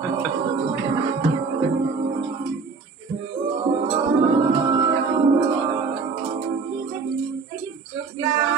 Oh, Grazie.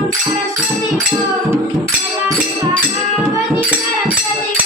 Thank you.